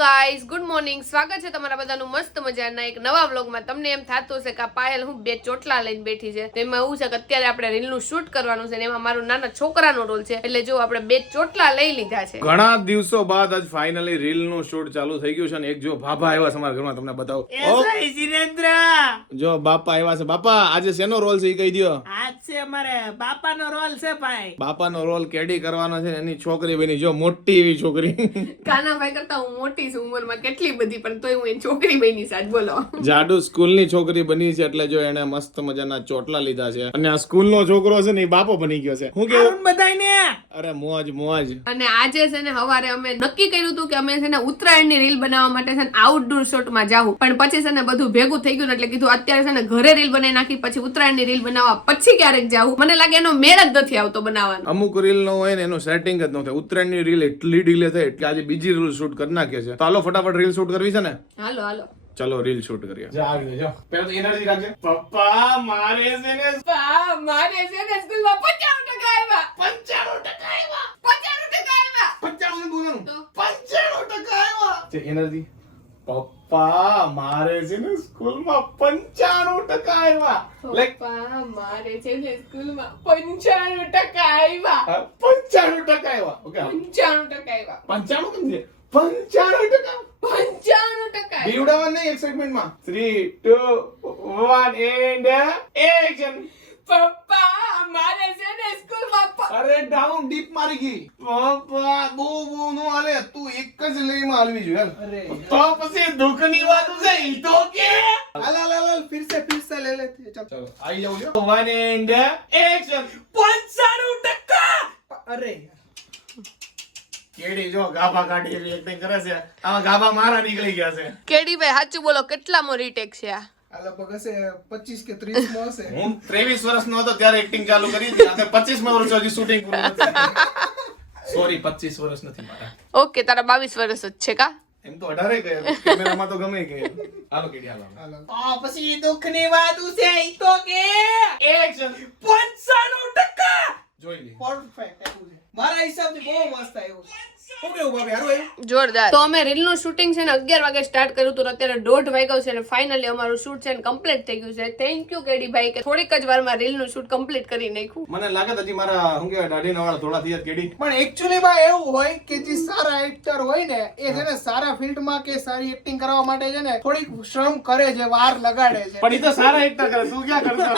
Guys good morning સ્વાગત છે તમારા બધાનું મસ્ત મજાના એક નવા વ્લોગમાં તમને એમ થતું હશે કે પાયલ હું બે ચોટલા લઈને બેઠી છે. તેમાં એવું છે કે અત્યારે આપણે રીલનું શૂટ કરવાનું છે ને એમાં મારું નાના છોકરાનો રોલ છે. એટલે જો આપણે બે ચોટલા લઈ લીધા છે. ઘણા દિવસો બાદ આજ ફાઇનલી રીલનું શૂટ ચાલુ થઈ ગયું છે ને એક જો બાપા આવ્યા છે અમારા ઘરમાં તમને બતાવો. ઓ, જો બાપા આવ્યા છે. બાપા આજે શેનો રોલ છે એ કહી દો આજ છે અમારે બાપાનો રોલ છે ભાઈ. બાપાનો રોલ કેડી કરવાનો છે એની છોકરી બની. જો મોટી એવી છોકરી. કાનાભાઈ કરતા હું મોટી છું ઉંમરમાં કેટલી બધી પણ તોય હું એ છોકરી બની સાજ બોલો. જાડુ સ્કૂલની છોકરી બની છે એટલે જો એને મસ્ત મજાના ચોટલા લીધા છે. અને આ સ્કૂલનો છોકરો છે ને એ બાપો બની ગયો છે. હું કેવું? બધાને અરે મોજ મોજ. અને આજે છે ને હવારે અમે નક્કી કર્યું હતું કે અમે છે ને ઉત્તરાયણની રીલ બનાવવા માટે છે ને આઉટડોર શોટમાં જાવું પણ પછી છે ને બધું ભેગું થઈ ગયું એટલે કીધું અત્યારે છે ને ઘરે રીલ બનાવી નાખી પછી ઉત્તરાયણની રીલ બનાવવા પછી ક્યારેક જાવું મને લાગે એનો મેળ જ નથી આવતો બનાવવાનો. અમુક રીલ નો હોય ને એનું સેટિંગ જ ન થાય. ઉત્તરાયણની રીલ એટલી ડીલે થાય એટલે આજે બીજી રીલ શૂટ કરી નાખે છે. તો હાલો ફટાફટ રીલ શૂટ કરવી છે ને? હાલો હાલો. ચલો રીલ શૂટ કરીએ. જા આવી જો પહેલા તો એનર્જી રાખજે. પપ્પા મારે છે ને પા, મારે છે ને સ્કૂલમાં પંચાણું ટકા આવ્યા પંચાણું ટકા આવ્યા પંચાણું ટકા આવ્યા પંચાણું બોલવાનું. તો? પંચાણું ટકા આવ્યા છે એનર્જી પપ્પા મારે છે ને સ્કૂલમાં પંચાણું ટકા આવ્યા લાઈક પપ્પા મારે છે ને સ્કૂલમાં પંચાણું ટકા આવ્યા પંચાણું ટકા આવ્યા ઓકે પંચાણું ટકા આવ્યા પંચાણું કેમ છે? પંચાણું ટકા. પંચાણું ટકા. બીવડાવવા નહીં એક્સાઇટમેન્ટમાં three two one and action પપ્પા મારે છે ને સ્કૂલમાં અરે ડાઉન ડીપ મારી ગઈ. પપ્પા બહુ બહુ નો હાલે. તું એક જ લેમાં હાલવી જોઈએ. તો પછી દુઃખની વાત છે ઈ તો કે હાલ હાલ હાલ ફિર સે ફિર સે લે લે ચાલ. ચલો આવી જાવ વન એન્ડ એક્શન પંચાણું ટકા. અરે. કેડી જો ગાભા કાઢી એવી એક્ટિંગ કરે છે. આમાં ગાભા મારા નીકળી ગયા છે. કેડીભાઈ સાચું બોલો કેટલામો રીટેક છે આ? આ લગભગ હશે પચીસ કે ત્રીસ નો હશે. હું 23 વર્ષનો હતો ત્યારે એક્ટિંગ ચાલુ કરી હતી. 25 માં વર્ષ હજી શૂટિંગ પૂરું સોરી 25 વર્ષ નથી મારા. ઓકે તારા બાવીસ વર્ષ જ છે કા? એમ તો અઢારે ગયા કેમેરામાં તો ગમે કે હાલો કેડી હાલો. તો પછી દુઃખની વાત છે ઈ તો કે એક્શન પંચાણું ટકા. જોઈ લે. પરફેક્ટ એવું છે મારા હિસાબથી બહુ મસ્ત આવ્યો શું કેવું ભાભી હારું આવ્યું? જોરદાર. તો અમે રીલનું શૂટિંગ છે ને અગિયાર વાગે સ્ટાર્ટ કર્યું હતું અત્યારે દોઢ વાગ્યો છે ને ફાઇનલી અમારું શૂટ છે ને કમ્પ્લીટ થઈ ગયું છે. થેન્ક યુ કેડીભાઈ કે થોડીક જ વારમાં રીલનું શૂટ કમ્પ્લીટ કરી નાખ્યું. મને લાગે હતી મારા શું કહેવાય દાઢીના વાળ થોડા થયા કેડી. પણ એકચ્યુઅલી માં એવું હોય કે જે સારા એક્ટર હોય ને એ છે ને સારા ફિલ્ડમાં કે સારી એક્ટિંગ કરવા માટે છે ને થોડીક શ્રમ કરે છે વાર લગાડે છે. પણ એ તો સારા એક્ટર કરે તું ક્યાં કરતો?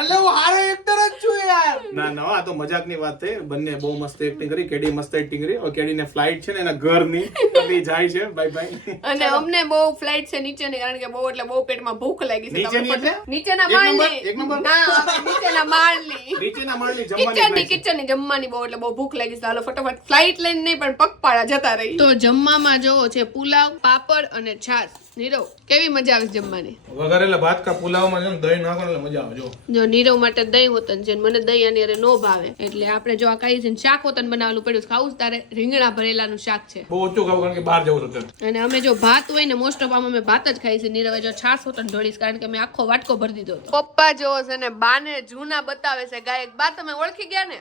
એટલે હું સારો એક્ટર જ છું યાર. ના ના આ તો મજાકની વાત થઈ બંને બહુ મસ્ત એક્ટિંગ કરી કેડી મસ્ત એક્ટિંગ કરી. હવે કેડીને ફ્લાઇટ છે ને એના ઘરની એટલે જાય છે. બાય બાય અને અમને બહુ ફ્લાઇટ છે નીચેની કારણ કે બહુ એટલે બહુ પેટમાં ભૂખ લાગી છે. નીચેની એટલે? નીચેના એક નંબર? માળની એક નંબર? ના નીચેના માળની. નીચેના માળની કિચનની જમવાની કિચનની જમવાની બહુ એટલે બહુ ભૂખ લાગી છે. હાલો ફટાફટ ફ્લાઇટ લઈને નહીં પણ પગપાળા જતા રહી. તો જમવામાં જોવો છે પુલાવ પાપડ અને છાશ. નીરવ કેવી મજા આવે છે જમવાની? વઘારેલા ભાત કા પુલાવમાં છે ને દહીં નાખો એટલે મજા આવે જો. જો નીરવ માટે દહીં હોતન છે મને દહીં અને અરે નો ભાવે. એટલે આપણે જો આ કઈ છે શાક હોતન બનાવેલું પડ્યું ખાવું તારે? રીંગણા ભરેલાનું શાક છે. બહુ ઓછું ખાવું કારણ કે બહાર જવું હતું અને અમે જો ભાત હોય ને મોસ્ટ ઓફ આમ અમે ભાત જ ખાઈ છે નીરવે જો છાસ હોતન ઢોળીશ કારણ કે મેં આખો વાટકો ભરી દીધો પપ્પા જો છે ને બાને જૂના બતાવે છે ગાયક બા તમે ઓળખી ગયા ને?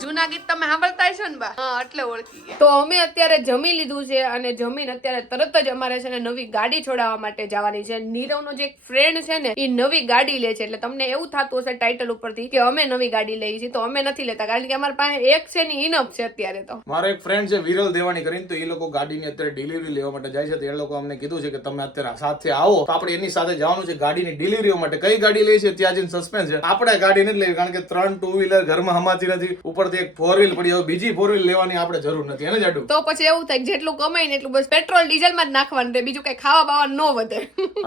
જૂના ગીત તમે સાંભળતા છો ને બા? હા એટલે ઓળખી ગયા. તો અમે અત્યારે જમી લીધું છે અને જમીન અત્યારે તરત જ અમારે છે ને નવી ગાડી છોડાવવા માટે જવાની છે. નીરવનો જે એક ફ્રેન્ડ છે ને એ નવી ગાડી લે છે. એટલે તમને એવું થતું હશે ટાઇટલ ઉપરથી કે અમે નવી ગાડી લઈએ છીએ તો અમે નથી લેતા. કારણ કે અમારી પાસે એક છે ને ઇનફ છે અત્યારે તો. મારો એક ફ્રેન્ડ છે વિરલ દેવાની કરીને તો એ લોકો ગાડીની અત્યારે ડિલિવરી લેવા માટે જાય છે. તો એ લોકો અમને કીધું છે કે તમે અત્યારે સાથે આવો. તો આપણે એની સાથે જવાનું છે ગાડીની ડિલિવરીઓ માટે. કઈ ગાડી લઈએ છે? ત્યાં જઈને સસ્પેન્સ છે. આપણે ગાડી નથી લેવી કારણ કે ત્રણ ટુ વ્હીલર ઘરમાં હમાતી નથી. ઉપરથી એક ફોર વ્હીલ પડી હવે બીજી ફોર વ્હીલ લેવાની આપણે જરૂર નથી. એને જાડું તો પછી એવું થાય કે જેટલું કમાય ને એટલું બસ પેટ્રોલ ડીઝલમાં જ નાખવાનું બીજું કઈ ખાવા બાવા ન વધે.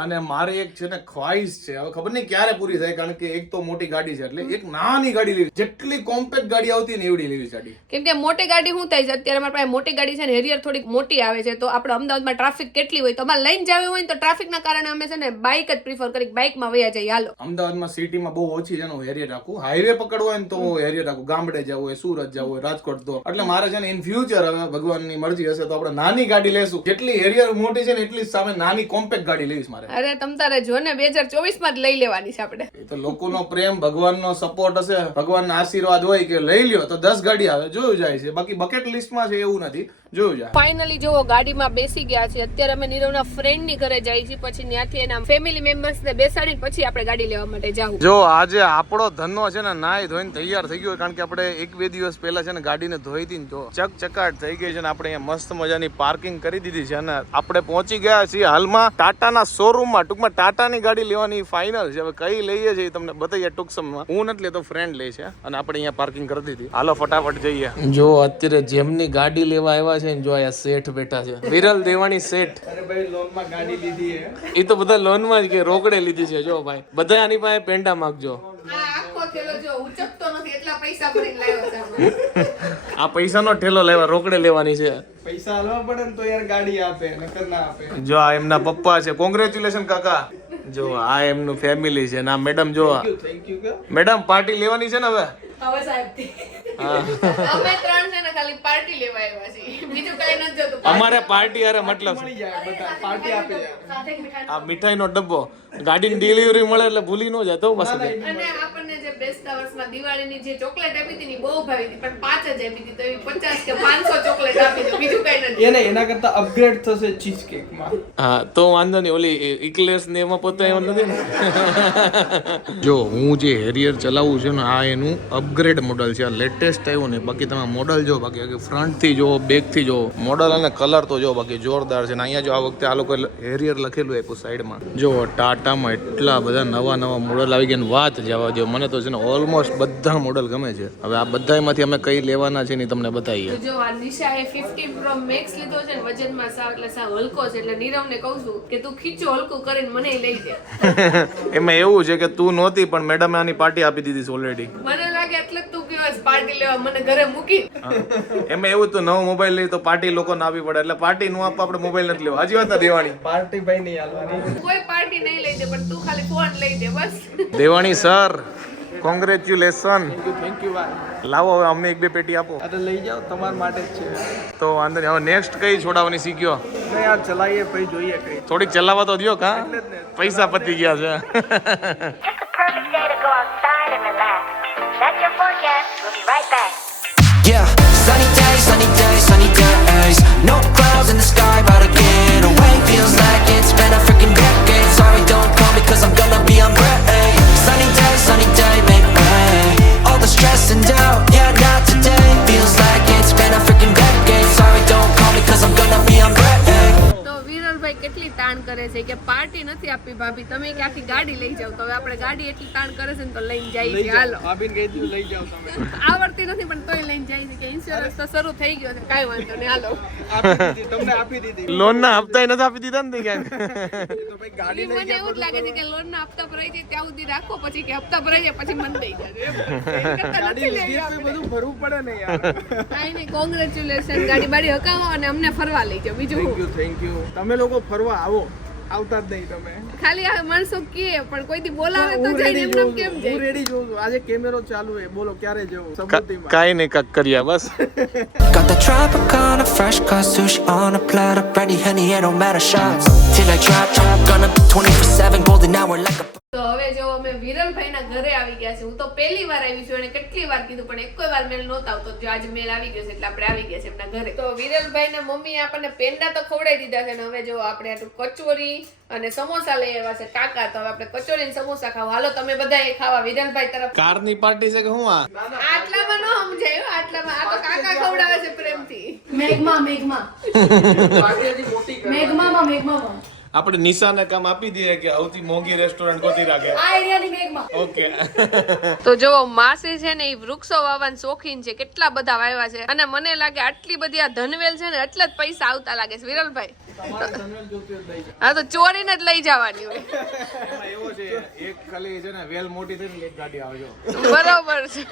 અને મારે એક છે ને ખ્વાહિશ છે. હવે ખબર નહીં ક્યારે પૂરી થાય કારણ કે એક તો મોટી ગાડી છે એટલે એક નાની ગાડી લેવી. જેટલી કોમ્પેક્ટ ગાડી આવતી ને એવડી લેવી ગાડી. કેમ કે મોટી ગાડી શું થાય છે? અત્યારે અમારી પાસે મોટી ગાડી છે ને હેરિયર થોડીક મોટી આવે છે તો આપણે અમદાવાદમાં ટ્રાફિક કેટલી હોય તો અમારે લઈને જવી હોય ને તો ટ્રાફિકના કારણે અમે છે ને બાઇક જ પ્રિફર કરી બાઇકમાં વયા જઈએ. હાલો. અમદાવાદમાં સિટીમાં બહુ ઓછી છે ને હું હેરિયર રાખું. હાઈવે પકડવો હોય ને તો હું હેરિયર રાખું. ગામડે જવું હોય સુરત જવું હોય રાજકોટ તો. એટલે મારે છે ને ઇન ફ્યુચર હવે ભગવાનની મરજી હશે તો આપણે નાની ગાડી લેશું. જેટલી હેરિયર મોટી છે ને એટલી સામે સામે નાની કોમ્પેક્ટ ગાડી લેવીશ મારે. અરે તમ તારે જો ને બે હજાર ચોવીસમાં જ લઈ લેવાની છે આપણે. એ તો લોકોનો પ્રેમ ભગવાનનો સપોર્ટ હશે ભગવાનના આશીર્વાદ હોય કે લઈ લ્યો તો દસ ગાડી આવે જોયું જાય છે. બાકી બકેટ લિસ્ટમાં છે એવું નથી જોયું જાય. ફાઇનલી જો ગાડીમાં બેસી ગયા છે. અત્યારે અમે નીરવના ફ્રેન્ડની ઘરે જાય છે પછી ત્યાંથી એના ફેમિલી મેમ્બર્સ ને બેસાડીને પછી આપણે ગાડી લેવા માટે જાવું જો આજે આપણો ધનનો છે ને નાય ધોઈને તૈયાર થઈ ગયો કારણ કે આપણે એક બે દિવસ પહેલા છે ને ગાડીને ધોઈ હતી ને જો ચકચકાટ થઈ ગઈ છે ને આપણે અહીંયા મસ્ત મજાની પાર્કિંગ કરી દીધી છે અને આપણે પહોંચી ગયા છીએ. હાલમાં ટાટાના શોરૂમમાં ટૂંકમાં ટાટાની ગાડી લેવાની ફાઇનલ છે. હવે કઈ લઈએ છીએ એ તમને બતાવીએ ટૂંક સમયમાં હું નથી લેતો ફ્રેન્ડ લે છે. અને આપણે અહીંયા પાર્કિંગ કરી દીધી. હાલો ફટાફટ જઈએ. જો અત્યારે જેમની ગાડી લેવા આવ્યા છે ને જો અહીંયા શેઠ બેઠા છે. વિરલ દેવાણી શેઠ. અરે ભાઈ લોનમાં ગાડી લીધી છે એ તો બધા લોનમાં જ કે રોકડે લીધી છે. જો ભાઈ બધા આની પાસે પેંડા માગજો. આ આખો થેલો જો ઉચકતો નથી એટલા પૈસા ભરીને લાવ્યો છે. આ પૈસાનો ઠેલો લેવા રોકડે લેવાની છે. પૈસા હાલવા પડે ને તો યાર ગાડી આપે નકર ના આપે. જો આ એમના પપ્પા છે. કોંગ્રેચ્યુલેશન કાકા. જો આ એમનું ફેમિલી છે. ના મેડમ જો થેન્ક યુ કે મેડમ પાર્ટી લેવાની છે ને હવે? હા. અમે ત્રણ છે ને ખાલી પાર્ટી લેવા આવ્યા છીએ. બીજું કઈ નથી જોતું. અમારે પાર્ટી અરે મતલબ મળી જાય પાર્ટી આપે આ મીઠાઈનો ડબ્બો. ગાડીની ડિલિવરી મળે એટલે ભૂલી ન જાય. તો પછી અને આપણને જે વર્ષમાં દિવાળીની જે ચોકલેટ આપી હતી ને બહુ ભાવી હતી પણ પાંચ જ આપી હતી તો એવી પચાસ કે પાંચસો ચોકલેટ આપી દો બીજું કઈ નથી. એને એના કરતા અપગ્રેડ થશે ચીઝ કેકમાં હા તો વાંધો નહીં ઓલી ઇકલેસ ને એમાં પોતે એમ નથી ને? જો હું જે હેરિયર ચલાવું છું ને આ એનું અપગ્રેડ મોડલ છે આ લેટેસ્ટ આવ્યું ને બાકી તમે મોડલ જો બાકી ફ્રન્ટથી જો બેકથી જો મોડલ અને કલર તો જો બાકી જોરદાર છે ને અહીંયા જો આ વખતે આ લોકો હેરિયર લખેલું આપ્યું સાઈડમાં જો ટાટામાં એટલા બધા નવા નવા મોડલ આવી ગયા ને વાત જવા દો મને તો છે ને ઓલમોસ્ટ બધા મોડલ ગમે છે. હવે આ બધામાંથી અમે કઈ લેવાના છે ને તમને બતાવીએ. જો આ નિશાએ 15 પ્રો મેક્સ લીધો છે ને વજનમાં સાવ એટલે સાવ હલકો છે એટલે નીરવને કહું છું કે તું ખીચો હલકો કરીને મને લઈ દે. એમાં એવું છે કે તું નહોતી પણ મેડમે આની પાર્ટી આપી દીધી છે ઓલરેડી મને લાગે એટલે તું છે પાર્ટી લેવા મને ઘરે મૂકી. એમાં એવું તો નવો મોબાઈલ લઈ તો પાર્ટી લોકોને આપવી પડે એટલે પાર્ટી નું આપવા આપણે મોબાઈલ નથી લેવો. હજી વાત ના દેવાની પાર્ટી ભાઈ નહીં હાલવાની. કોઈ પાર્ટી નહીં લઈ દે પણ તું ખાલી ફોન લઈ દે બસ. Devani sir congratulation thank you લાવો હવે અમને એક બે પેટી આપો. અરે તો લઈ જાઓ તમારા માટે જ છે. તો વાંધો નહીં. હવે નેક્સ્ટ કઈ છોડાવવાની શીખ્યો? નહીં આ ચલાવીએ પછી જોઈએ કઈ. થોડીક ચલાવવા તો દ્યો કા? પૈસા પતી ગયા છે. Yeah, sunny day, sunny day. કરે છે કે પાર્ટી નથી આપી ભાભી તમે કે આખી ગાડી લઈ જાવ તો હવે આપણે ગાડી એટલી તાણ કરે છે ને તો લઈને લઈ જાય હાલો. ભાભીને કહી દીધું લઈ જાઓ તમે. આવડતી નથી પણ તોય લઈને જાય છે કે ઇન્સ્યોરન્સ તો શરૂ થઈ ગયો છે કાઈ વાંધો નહીં હાલો. તમને આપી દીધી. લોન ના હપ્તા નથી આપી દીધા ને ક્યાંક તો ભાઈ ગાડી મને એવું જ લાગે છે કે લોન ના હપ્તા ભરાઈ જાય ત્યાં સુધી રાખો પછી કે હપ્તા ભરાઈ જાય પછી મન દઈ જાય એમ. ગાડી નથી લીધી લેવી બધું ભરવું પડે ને યાર. કાઈ નહીં કોંગ્રેચ્યુલેશન ગાડી બાડી હકાવો અને અમને ફરવા લઈ જાઓ. બીજું થેન્ક યુ થેન્ક યુ તમે લોકો ફરવા આવો. આવતા જ નહીં તમે ખાલી આ માણસો કે પણ કોઈથી બોલાવે તો જઈને એમને કેમ છું હું રેડી જોઉં છું આજે કેમેરો ચાલુ છે બોલો ક્યારે જવું સમૃદ્ધિમાં કાઈ નહીં કક કર્યા બસ Got the Tropicana fresh cut sushi on a platter. Ready, honey, it don't matter shots. Till I drop, top Gonna be 24 7 golden hour like a. તો હવે જો અમે વિરલભાઈના ઘરે આવી ગયા છે હું તો પહેલી વાર આવી છું એને કેટલી વાર કીધું પણ એક વાર મેલ નહોતા આવતો જો આજે મેલ આવી ગયો છે એટલે આપણે આવી ગયા છે એમના ઘરે તો વિરલભાઈના મમ્મી આપણને પેંડા તો ખવડાવી દીધા છે ને હવે જો આપણે આટલું કચોરી અને સમોસા લઈ આવ્યા છે. કાકા તો હવે આપણે કચોરી ને સમોસા ખાવા. હાલો તમે બધા એ ખાવા. વિરલભાઈ તરફ. કારની પાર્ટી છે કે હું આ? આટલામાં ન સમજાયું આટલામાં. આ તો કાકા ખવડાવે છે પ્રેમથી. મેઘમાં મેઘમાં. મેઘમાં હજી આપણે નિશાને કામ આપી દઈએ કે સૌથી મોંઘી રેસ્ટોરન્ટ ગોતી રાખે. આ એરિયાની મેઘમાં. ઓકે. તો જો માસી છે ને એ વૃક્ષો વાવવાના શોખીન છે. કેટલા બધા વાવ્યા છે. અને મને લાગે આટલી બધી આ ધનવેલ છે ને એટલા જ પૈસા આવતા લાગે છે. વિરલભાઈ. હા તો ચોરીને જ લઈ જવાની હોય. એવો છે એક ખાલી છે ને વેલ મોટી થઈને એક ગાડી આવજો બરોબર છે.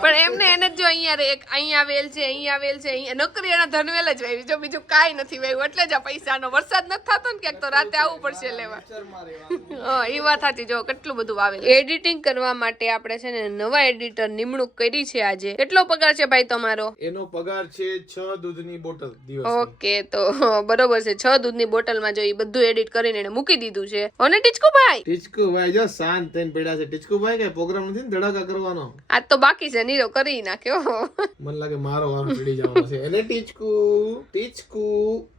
પણ એમને એને જ જો અહીંયા રે એક અહીંયા વેલ છે અહીંયા વેલ છે અહીંયા નોકરી એના ધનવેલ જ વાવી જો બીજું કાંઈ નથી વાવ્યું એટલે જ આ પૈસાનો વરસાદ નથી થતો ને ક્યાંક તો રાતે આવવું પડશે લેવા. હા એ વાત સાચી. જો કેટલું બધું આવે એડિટિંગ કરવા માટે આપણે છે ને નવા એડિટર નિમણૂક કરી છે આજે. કેટલો પગાર છે ભાઈ તમારો? એનો પગાર છે છ દૂધની બોટલ દિવસ ઓકે તો બરોબર છે. છ દૂધની બોટલમાં જો એ બધું એડિટ કરીને એને મૂકી દીધું છે. અને ટીચકુભાઈ? ટીચકુભાઈ જો શાંત થઈને પડ્યા છે. ટીચકુભાઈ કઈ પ્રોગ્રામ નથી ને ધડાકા કરવાનો? આજ તો બાકી છે નીરો કરી નાખ્યો મને લાગે મારો વારો ચડી જવાનો છે. એને ટીચકુ ટીચકુ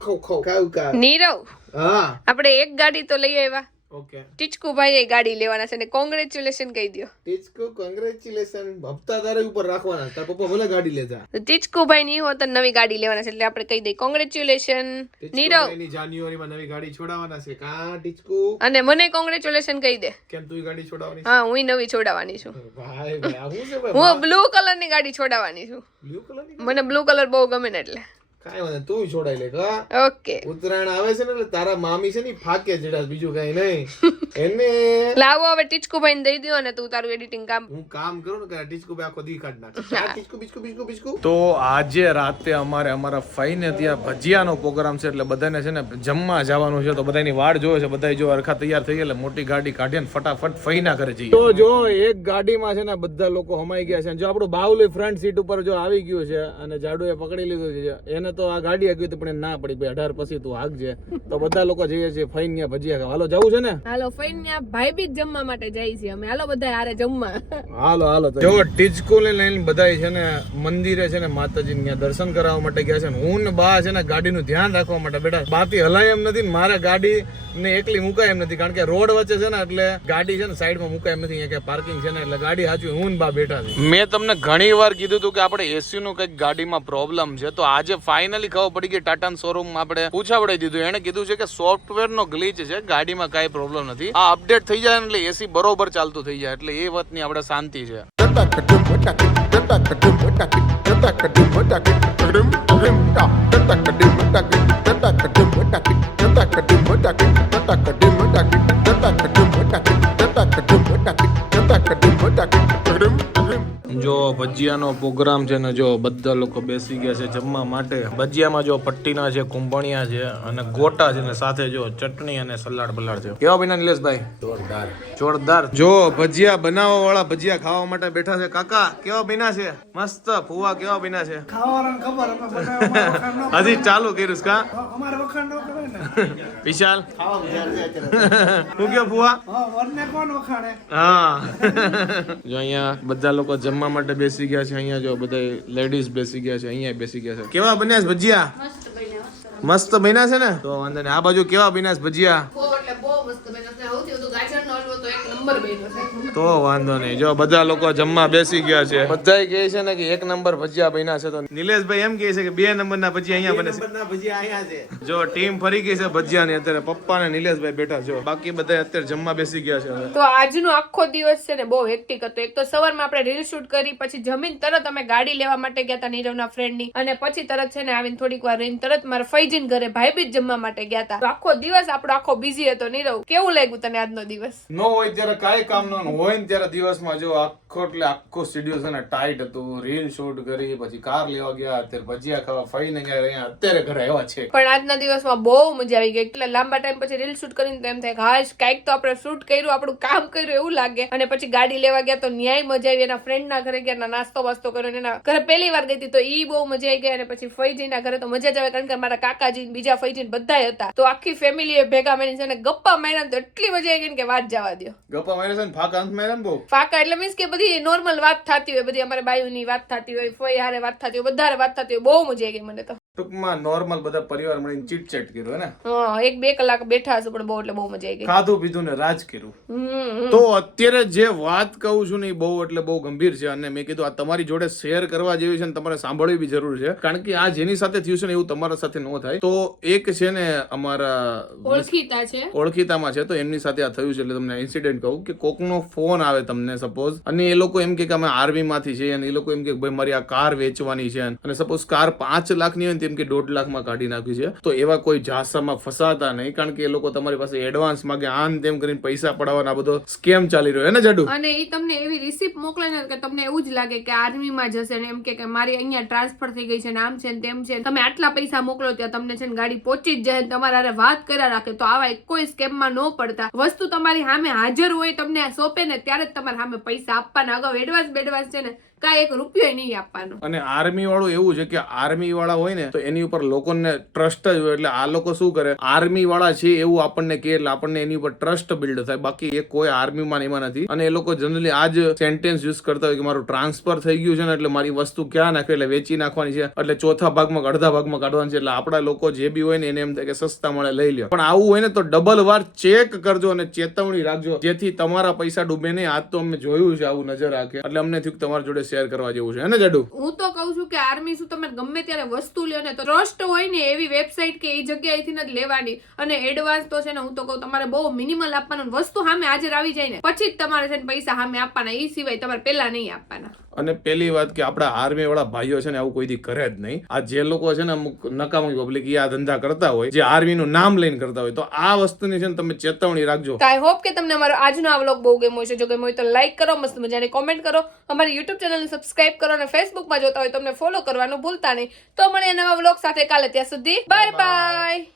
ખો ખો કાઉ કા નીરવ. હા. આપણે એક ગાડી તો લઈ આવ્યા. ઓકે. ટીચકુ ભાઈ એ ગાડી લેવાના છે ને કોંગ્રેચ્યુલેશન કહી દો ટીચકુ કોંગ્રેચ્યુલેશન હપ્તા તારે ઉપર રાખવાના. તાર પપ્પા ભલે ગાડી લેતા તો ટીચકુ ભાઈ ની હોત નવી ગાડી લેવાના છે એટલે આપણે કહી દઈએ કોંગ્રેચ્યુલેશન નીરવ. ની જાન્યુઆરી માં નવી ગાડી છોડાવવાના છે. કા ટીચકુ? અને મને કોંગ્રેચ્યુલેશન કહી દે. કેમ તું ગાડી છોડાવવાની? હા હું નવી છોડાવવાની છું. ભાઈ ભાઈ હું છે ભાઈ? હું બ્લુ કલરની ગાડી છોડાવવાની છું. બ્લુ કલરની મને બ્લુ કલર બહુ ગમે ને એટલે. કાંઈ વાંધો તું છોડાઈ લે કા ઓકે. ઉત્તરાયણ આવે છે ને એટલે તારા મામી છે ને ફાકે જડા બીજું કઈ નહીં. એને લાવો હવે ટીચકુ ભાઈ દઈ દો ને તું તારું એડિટિંગ કામ હું કામ કરું ને કે ટીચકુ ભાઈ આખો દી કાઢ નાખે. આ ટીચકુ બીચકુ બીચકુ બીચકુ. તો આજે રાતે અમારે અમારા ફઈને ત્યાં ભજીયાનો પ્રોગ્રામ છે એટલે બધાને છે ને જમવા જવાનું છે તો બધાની વાડ જોવે છે બધા જો અરખા તૈયાર થઈ ગયા એટલે મોટી ગાડી કાઢીને ફટાફટ ફઈના કરે જઈએ. તો જો એક ગાડીમાં છે ને બધા લોકો હમાઈ ગયા છે. જો આપણું બાહુલી ફ્રન્ટ સીટ ઉપર જો આવી ગયું છે અને જાડુએ પકડી લીધું છે એને તો આ ગાડી આગી તો પણ ના પડી. ભાઈ અઢાર પછી તું હાકજે તો બધા લોકો જઈએ છીએ ફઈન ન્યા ભજીયા ખાવા. હાલો જવું છે ને? હાલો ફઈન ન્યા ભાઈ બી જમવા માટે જઈએ છીએ અમે. હાલો બધા હારે જમવા. હાલો હાલો જો ટીચકુ ને લઈને બધા છે ને મંદિરે છે ને માતાજી ન્યા દર્શન કરાવવા માટે ગયા છે ને. હું ને બા છે ને ગાડીનું ધ્યાન રાખવા માટે બેટા બાતી હલાય એમ નથી મારા મારે ગાડી ને એકલી મુકાય એમ નથી. કારણ કે રોડ વચ્ચે છે ને એટલે ગાડી છે ને સાઈડમાં મુકાય એમ નથી. અહીંયા ક્યાંય પાર્કિંગ છે ને એટલે ગાડી હાચવી હું ને બા બેઠા છે મેં તમને ઘણી વાર કીધું હતું કે આપણે એસી નું કંઈક ગાડીમાં પ્રોબ્લેમ છે. તો આજે ફાઇનલી ખબર પડી કે ટાટાના શોરૂમ આપણે પૂછાવડાવી દીધું. એને કીધું છે કે સોફ્ટવેર નો ગ્લિચ છે, ગાડીમાં કાંઈ પ્રોબ્લેમ નથી. આ અપડેટ થઈ જાય એટલે એસી બરોબર ચાલતું થઈ જાય. એટલે એ વાતની આપણે શાંતિ છે. જો ભજીયાનો પ્રોગ્રામ છે ને જો બધા લોકો બેસી ગયા છે જમવા માટે. ભજીયામાં જો પટ્ટીના છે કુંભણિયા છે અને ગોટા છે ને સાથે જો ચટણી અને સલાડ બલાડ છે. કેવા બન્યા નિલેશભાઈ? જોરદાર. જોરદાર. જો ભજીયા બનાવવા વાળા ભજીયા ખાવા માટે બેઠા છે. કાકા કેવા બિના છે? મસ્ત. ફુવા કેવા બિના છે? હજી ચાલુ કર્યું કા? અમારે વખાણ ન કરે ને. વિશાલ? હું કયો ફુવા હા. જો અહીંયા બધા લોકો જમવા માટે બેસી ગયા છે અહીંયા જો બધા લેડીઝ બેસી ગયા છે અહીંયા બેસી ગયા છે. કેવા બન્યા ભજીયા? મસ્ત બન્યા છે ને? તો વાંધો નહીં. આ બાજુ કેવા બન્યા ભજીયા એટલે બહુ મસ્ત બન્યો છે સૌથી વધુ ગાજરનો હલવો તો એક નંબર બન્યો છે તો વાંધો નહીં. જો બધા લોકો જમવા બેસી ગયા છે. બધા કહે છે ને કે એક નંબર ભજીયા બન્યા છે તો નિલેશભાઈ એમ કહે છે કે બે નંબર ના ભજીયા અહીંયા બને છે. જો ટીમ ફરી ગઈ છે ભજીયા ની અત્યારે. પપ્પા ને નિલેશભાઈ બેઠા છે. બાકી બધા અત્યારે જમવા બેસી ગયા છે તો આજનો આખો દિવસ છે ને બહુ હેક્ટિક હતો. એક તો સવારમાં આપણે રીલ શૂટ કરી પછી જમીન તરત અમે ગાડી લેવા માટે ગયા હતા નીરવના ફ્રેન્ડની. અને પછી તરત છે ને આવીને થોડીક વાર રહીને તરત મારા ફૈજીન ઘરે ભાઈ બીજ જમવા માટે ગયા હતા આખો દિવસ આપણો આખો બિઝી હતો. નીરવ કેવું લાગ્યું તને આજનો દિવસ? ન હોય ત્યારે કાંઈ કામ ન હોય. ને ત્યારે દિવસમાં જો આખો એટલે આખો સ્ટુડિયો છે ને ટાઈટ હતું. રીલ શૂટ કરી પછી કાર લેવા ગયા અત્યારે ભજીયા ખાવા ફઈને ગયા અહીંયા અત્યારે ઘરે આવ્યા છે. પણ આજના દિવસમાં બહુ મજા આવી ગઈ. એટલે લાંબા ટાઈમ પછી રીલ શૂટ કરીને તો એમ થાય હાશ કાંઈક તો આપણે શૂટ કર્યું આપણું કામ કર્યું એવું લાગે. અને પછી ગાડી લેવા ગયા તો ન્યાય મજા આવી. એના ફ્રેન્ડ ના ઘરે ગયા નાસ્તો વાસ્તો કર્યો એના ઘરે પહેલી વાર ગઈ હતી તો ઈ બહુ મજા આવી ગઈ. અને પછી ફઈજી ના ઘરે તો મજા જ આવે કારણ કે મારા કાકાજી બીજા ફઈજી બધા હતા. તો આખી ફેમિલી ભેગા મળીને છે ને ગપ્પા માર્યા તો એટલી મજા આવી ગઈ કે વાત જવા દો ગપ્પા મારે છે ને ફાકા અંત ને બહુ. ફાકા એટલે મીન્સ કે બધી નોર્મલ વાત થતી હોય બધી અમારે બાયુની વાત થતી હોય ફઈ હારે વાત થતી હોય બધારે વાત થતી હોય બહુ મજા આવી ગઈ મને તો. ટૂંકમાં નોર્મલ બધા પરિવાર મળીને ચીટ કર્યું ને? હા એક બે કલાક બેઠા હશે પણ બહુ એટલે બહુ મજા આવી ગઈ. ખાધું પીધું ને રાજ કર્યું. તો અત્યારે જે વાત કહું છું ને એ બહુ એટલે બહુ ગંભીર છે અને મેં કીધું આ તમારી જોડે શેર કરવા જેવી છે ને તમારે સાંભળવી બી જરૂર છે કારણ કે આ જેની સાથે થયું છે ને એવું તમારા સાથે ન થાય. તો એક છે ને અમારા ઓળખીતા છે. ઓળખીતામાં છે તો એમની સાથે આ થયું છે એટલે તમને ઇન્સિડન્ટ કહું કે કોકનો ફોન આવે તમને સપોઝ અને એ લોકો એમ કે અમે આર્મી માંથી છીએ અને એ લોકો એમ કે ભાઈ મારી આ કાર વેચવાની છે અને સપોઝ કાર પાંચ લાખની હોય ને તેમ કે દોઢ લાખમાં કાઢી નાખ્યું છે. તો એવા કોઈ ઝાસામાં ફસાતા નહીં, કારણ કે એ લોકો તમારી પાસે એડવાન્સ માંગે, આમ તેમ કરીને પૈસા પડાવવાનો બધો સ્કેમ ચાલી રહ્યો ને જાડુ? અને એ તમને એવી રિસિપ્ટ મોકલે ને કે તમને એવું જ લાગે કે આર્મીમાં જશે ને એમ કે મારી અહીંયા ટ્રાન્સફર થઈ ગઈ છે ને આમ છે ને તેમ છે તમે આટલા પૈસા મોકલો ત્યાં તમને છે ને ગાડી પહોંચી જ જાય તમારે વાત કર્યા રાખે, તો આવા કોઈ સ્કેમમાં ન પડતા. વસ્તુ તમારી સામે હાજર હોય, તમને સોંપે ને ત્યારે જ તમારે સામે પૈસા આપવાના. અગાઉ એડવાન્સ બેડવાન્સ છે ને કાંઈ એક રૂપિયો નહીં આપવાનો. અને આર્મી વાળું એવું છે કે આર્મી વાળા હોય ને, તો એની ઉપર લોકોને ટ્રસ્ટ જ હોય, એટલે આ લોકો શું કરે? આર્મી વાળા છે એવું આપણને કે, એટલે આપણને એની ઉપર ટ્રસ્ટ બિલ્ડ થાય. બાકી એ કોઈ આર્મીમાં એમાં નથી. અને એ લોકો જનરલી આ જ સેન્ટેન્સ યુઝ કરતા હોય કે મારું ટ્રાન્સફર થઈ ગયું છે ને, એટલે મારી વસ્તુ ક્યાં નાખે એટલે વેચી નાખવાની છે. એટલે ચોથા ભાગમાં અડધા ભાગમાં કાઢવાની છે. એટલે આપણા લોકો જે બી હોય ને, એને એમ થાય કે સસ્તા મળે, લઈ લ્યો. પણ આવું હોય ને, તો ડબલ વાર ચેક કરજો અને ચેતવણી રાખજો. જેથી તમારા પૈસા ડૂબે નહીં. આજ તો અમે જોયું છે આવું નજર રાખે એટલે અમને થયું કે તમારી જોડે શેર કરવા જેવું છે. હે ને હું તો કહું છું કે આર્મી શું તમે ગમે ત્યારે વસ્તુ લ્યો ને તો ટ્રસ્ટ હોય ને એવી વેબસાઇટ કે એ જગ્યાએથી જ લેવાની. અને એડવાન્સ તો છે ને હું તો કહું તમારે બહુ મિનિમલ આપવાનું વસ્તુ સામે હાજર આવી જાય ને. પછી જ તમારે છે ને પૈસા સામે આપવાના. એ સિવાય તમારે પહેલા નહીં આપવાના. અને પેલી વાત કે આપણા આર્મી વાળા ભાઈઓ છે ને આવું કોઈ દી કરે જ નહીં. આ જે લોકો છે ને અમુક નકામી પબ્લિક આ ધંધા કરતા હોય જે આર્મી નું નામ લઈને કરતા હોય તો આ વસ્તુની છે ને તમે ચેતવણી રાખજો. આઈ હોપ કે તમને અમારો આજનો આ વ્લોગ બહુ ગમ્યો છે જો ગમ્યો હોય તો લાઈક કરો મસ્ત મજાને કોમેન્ટ કરો. અમારી યુટ્યુબ ચેનલને સબસ્ક્રાઇબ કરો અને ફેસબુકમાં જોતા હોય તો અમને ફોલો કરવાનું ભૂલતા નહીં. તો મળીએ નવા વ્લોગ સાથે કાલે ત્યાં સુધી. Bye bye